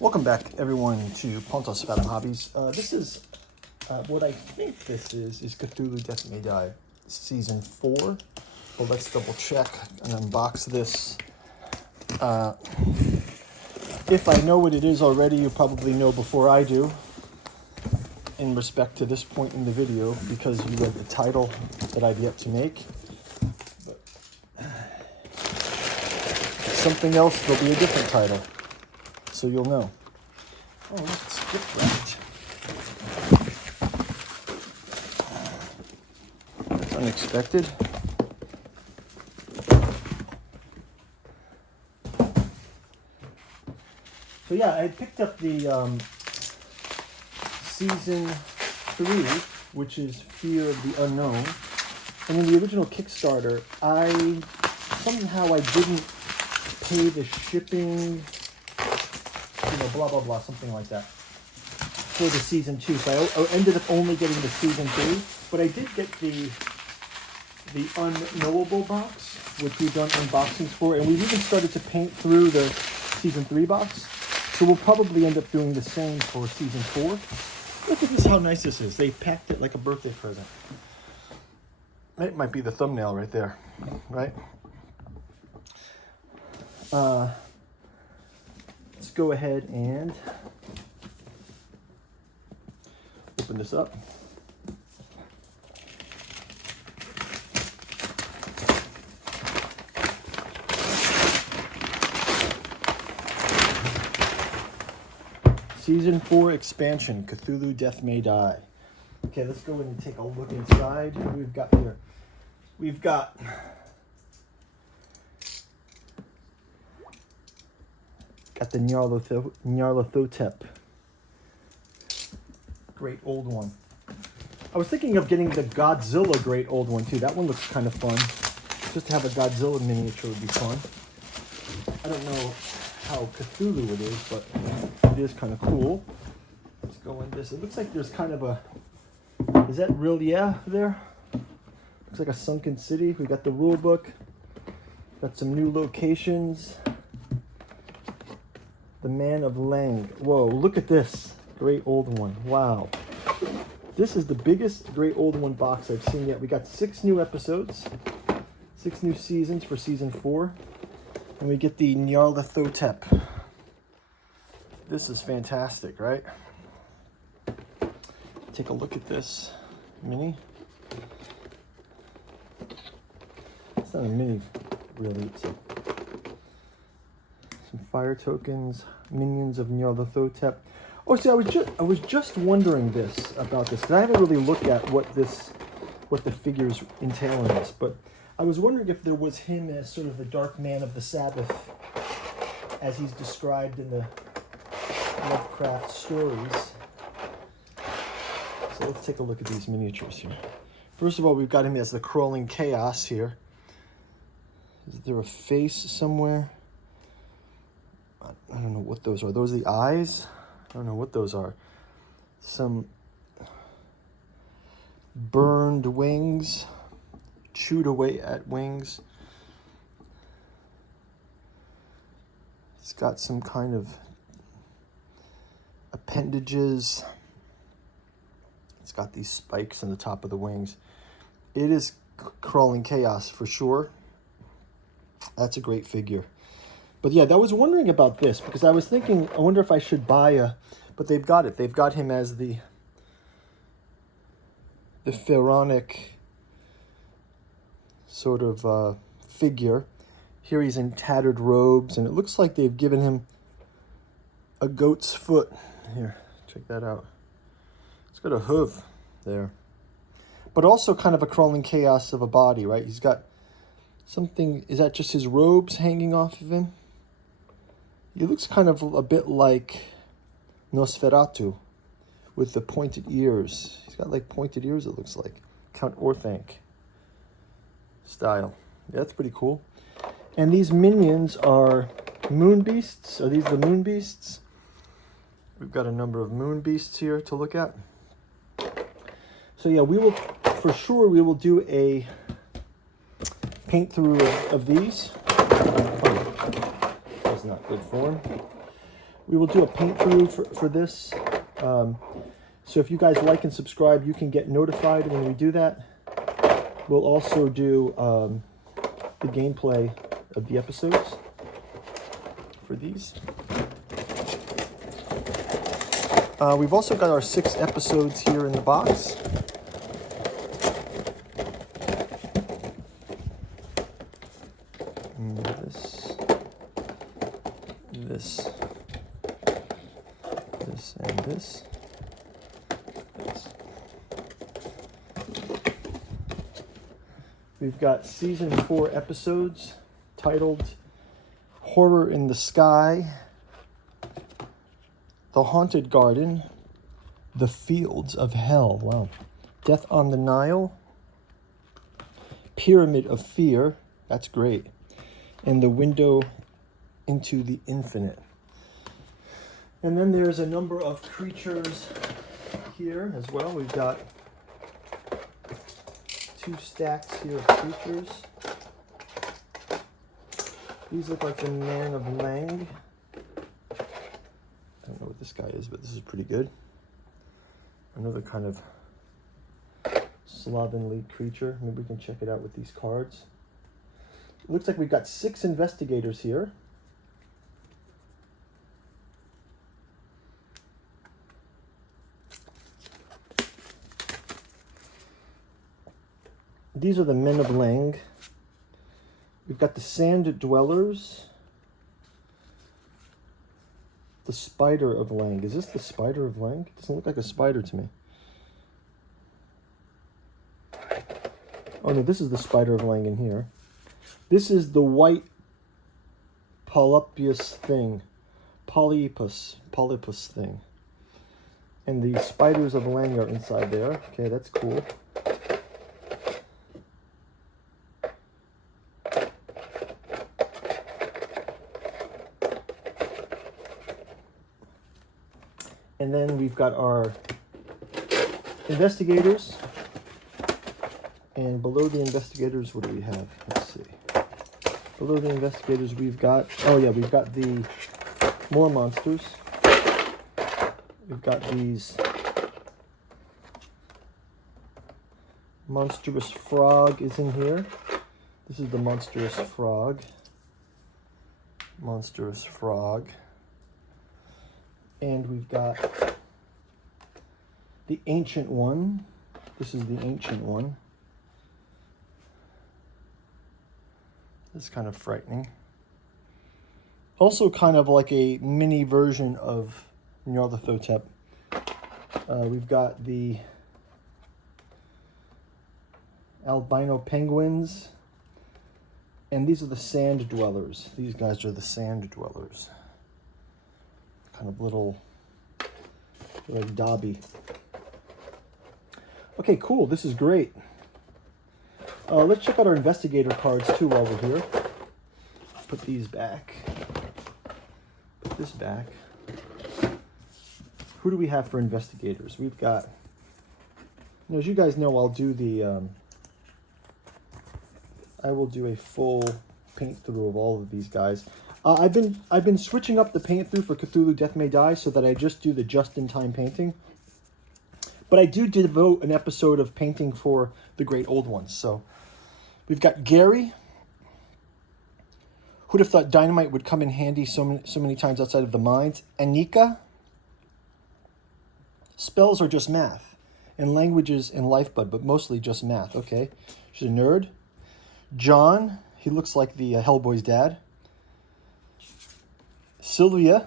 Welcome back, everyone, to Pontos Fathom Hobbies. This is what I think this is Cthulhu Death May Die Season 4. But let's double check and unbox this. If I know what it is already, you probably know before I do, in respect to this point in the video, because you read the title that I've yet to make. But something else, there'll be a different title. So you'll know. Oh, look, it's gift wrapped. That's unexpected. So yeah, I picked up the Season 3, which is Fear of the Unknown. And in the original Kickstarter, I didn't pay the shipping, blah, blah, blah, something like that, for the Season 2. So I ended up only getting the Season 3, but I did get the Unknowable box, which we've done unboxings for, and we've even started to paint through the Season 3 box. So we'll probably end up doing the same for Season 4. Look at this, how nice this is. They packed it like a birthday present. That might be the thumbnail right there, right? Let's go ahead and open this up. Season 4 expansion, Cthulhu Death May Die. Okay, let's go in and take a look inside. What we've got here. We've got the Nyarlathotep. Great old one. I was thinking of getting the Godzilla Great Old One too. That one looks kind of fun. Just to have a Godzilla miniature would be fun. I don't know how Cthulhu it is, but it is kind of cool. Let's go in this. It looks like there's kind of a, is that real? Yeah, there. Looks like a sunken city. We got the rule book. Got some new locations. The Man of Lang. Whoa, look at this. Great Old One. Wow. This is the biggest Great Old One box I've seen yet. We got 6 new episodes. 6 new seasons for Season 4. And we get the Nyarlathotep. This is fantastic, right? Take a look at this mini. It's not a mini, really. It's some fire tokens, minions of Nyarlathotep. Oh, see, I was just wondering this about this, because I haven't really looked at what the figures entail in this, but I was wondering if there was him as sort of the dark man of the Sabbath, as he's described in the Lovecraft stories. So let's take a look at these miniatures here. First of all, we've got him as the crawling chaos here. Is there a face somewhere? I don't know what those are. Those are the eyes? I don't know what those are. Some burned wings. Chewed away at wings. It's got some kind of appendages. It's got these spikes on the top of the wings. It is crawling chaos for sure. That's a great figure. But yeah, I was wondering about this because I was thinking, I wonder if I should buy but they've got it. They've got him as the pharaonic sort of figure. Here he's in tattered robes, and it looks like they've given him a goat's foot. Here, check that out. It's got a hoof there. But also kind of a crawling chaos of a body, right? He's got something, is that just his robes hanging off of him? He looks kind of a bit like Nosferatu with the pointed ears. He's got like pointed ears, it looks like. Count Orthanc style. Yeah, that's pretty cool. And these minions are moon beasts. Are these the moon beasts? We've got a number of moon beasts here to look at. So yeah, we will do a paint through of these. Oh, that's not good form. We will do a paint through for this. So if you guys like and subscribe, you can get notified when we do that. We'll also do the gameplay of the episodes for these. We've also got our 6 episodes here in the box. And this, and this. We've got season 4 episodes titled Horror in the Sky, The Haunted Garden, The Fields of Hell, wow, Death on the Nile, Pyramid of Fear, that's great, and The Window into the Infinite. And then there's a number of creatures here as well. We've got 2 stacks here of creatures. These look like the Man of Lang. I don't know what this guy is, but this is pretty good. Another kind of slovenly creature. Maybe we can check it out with these cards. It looks like we've got 6 investigators here. These are the Men of Lang. We've got the Sand Dwellers. The Spider of Lang. Is this the Spider of Lang? It doesn't look like a spider to me. Oh no, this is the Spider of Lang in here. This is the white polypus thing. Polypus thing. And the Spiders of Lang are inside there. Okay, that's cool. And then we've got our investigators. And below the investigators, what do we have? Let's see. Below the investigators, we've got, oh yeah, we've got the more monsters. We've got these monstrous frog is in here. This is the monstrous frog. Monstrous frog. And we've got the Ancient One. This is the Ancient One. This is kind of frightening. Also kind of like a mini version of Nyarlathotep. We've got the albino penguins. And these are the Sand Dwellers. These guys are the Sand Dwellers. Kind of little, like Dobby. Okay, cool. This is great. Let's check out our investigator cards too while we're here. Put these back. Put this back. Who do we have for investigators? We've got, as you guys know, I'll do the, I will do a full paint through of all of these guys. I've been switching up the paint through for Cthulhu Death May Die so that I just do the just-in-time painting. But I do devote an episode of painting for the great old ones. So we've got Gary. Who'd have thought dynamite would come in handy so many times outside of the mines? Anika. Spells are just math. And languages and lifeblood, but mostly just math. Okay. She's a nerd. John. He looks like the Hellboy's dad. Sylvia,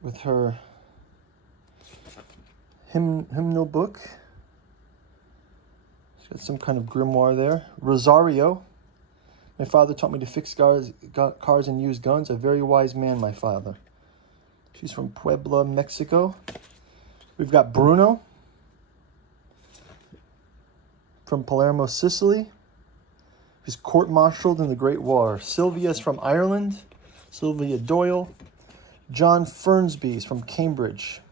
with her hymnal book. She's got some kind of grimoire there. Rosario. My father taught me to fix cars and use guns. A very wise man, my father. She's from Puebla, Mexico. We've got Bruno from Palermo, Sicily. He's court-martialed in the Great War. Sylvia's from Ireland. Sylvia Doyle. John Fernsby is from Cambridge.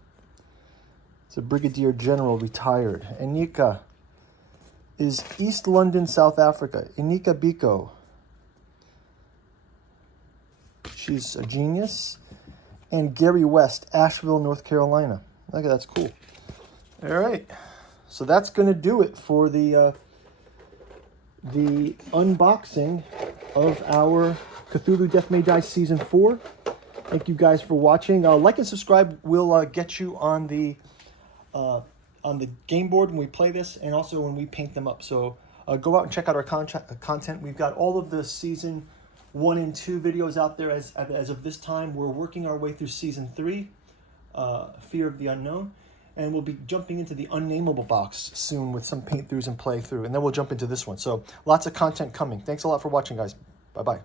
He's a brigadier general, retired. Anika is East London, South Africa. Anika Biko. She's a genius. And Gary West, Asheville, North Carolina. Look, that's cool. All right. So that's going to do it for the unboxing of our Cthulhu Death May Die Season 4. Thank you guys for watching. Like and subscribe will get you on the game board when we play this, and also when we paint them up. So go out and check out our content. We've got all of the Season 1 and 2 videos out there as of this time. We're working our way through Season 3, Fear of the Unknown. And we'll be jumping into the Unnameable box soon with some paint-throughs and play-through. And then we'll jump into this one. So lots of content coming. Thanks a lot for watching, guys. Bye-bye.